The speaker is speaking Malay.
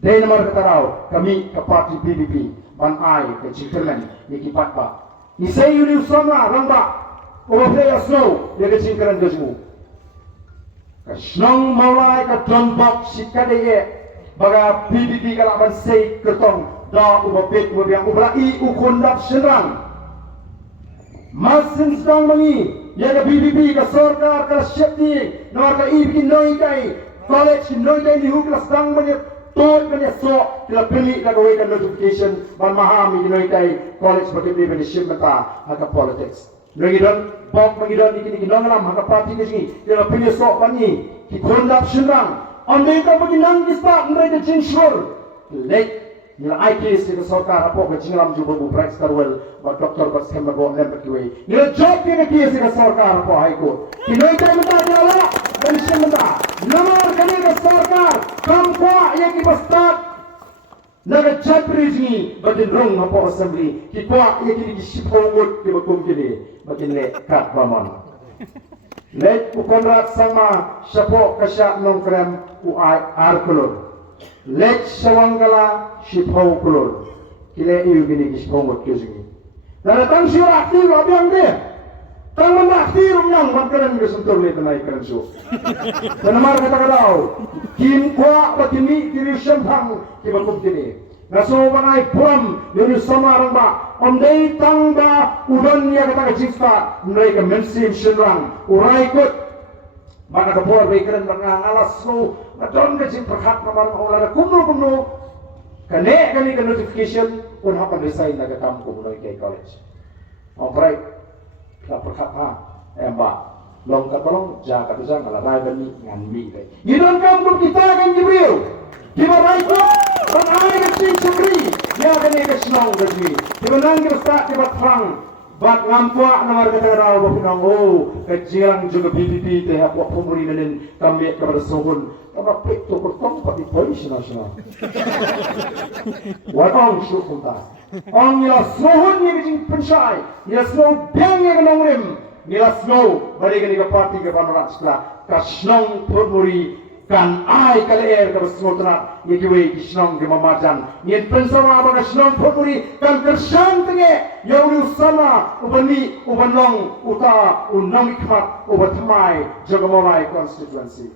Dari nomor ketarau kami ke parti PBB ban ai ke Cingkerman iki patba. Isai yuni usama ramba overplay snow dia ke Cingkerman gajmu. Kasnong maulai ka John Bob sikadeye baga PBB kalaban sei kertong da ubapet ubiang ublai ukundap senang. Masin sedang mengi ya ke PBB ke sorkar ke syekti nomor ke ibi noi kai college noi kai ni hukla sedang mengi tot mengi so kila pilih ka gawai ka notification ban mahami noi kai college bagi ni bani shimata haka politics lagi don bok mengi don iki nongalam haka parti ke sini kila pilih so bani ki kundap senang andai ka bagi nang kisah mereka cincur lek nila IKS ke sorkar apa ke cinglam juga bu Brex Tarwell ba doktor ba skema go lembek kiwe nila job ke KS ke sorkar apa high court kinoi kai mata nila dan shimata nomor kali ke sorkar kampa yang ibastat naga chapris ni batin rong apa assembly ki kwa yang kini sipongod ke bakum kini batin le kat baman let ukonrat sama syapo kasya nongkrem u arkulur let sawangkala sipau kulur kile iu gini kispongot kisini dan datang siapa aktif abiang deh tang mana aktif rumyang makanan kesentuh le tanai kerensu dan mar kata kadau kim kwa batimi kiri sembang kibakum kini naso bangai puram yuni sama ramba ondei tangba udon ya kata kecista mereka mensim senrang urai kut mana kebor baikran banga alas no ngadon kecil perhat nomor olah kuno kane kali ke notification pun hak resign naga kampung mulai ke college alright la perhat ha emba long ka tolong jaga tu jangan ala rai bani ngan mi dai idon kampung kita kan jibril di marai ko ban ai ke cing sumri ya kane ke snong gani di menang ke start ke batang bat ngampua nomor kata raw bapinong kejilang juga BBB teh apa pemuri menen kami kepada sohun apa pek to kertong pati polisi nasional watong syukunta ong nila sohun ni bijing pensai nila snow biang yang nongrim nila snow bari gani ke parti ke panorat setelah kasnong pemuri kan ai kalaer ka snow tena yekiwe kisnong ke mamajan nien pensama ba kasnong pemuri kan kersan tenge yauri usama ubani ubanong uta unang ikmat ubatamai jogamawai constituency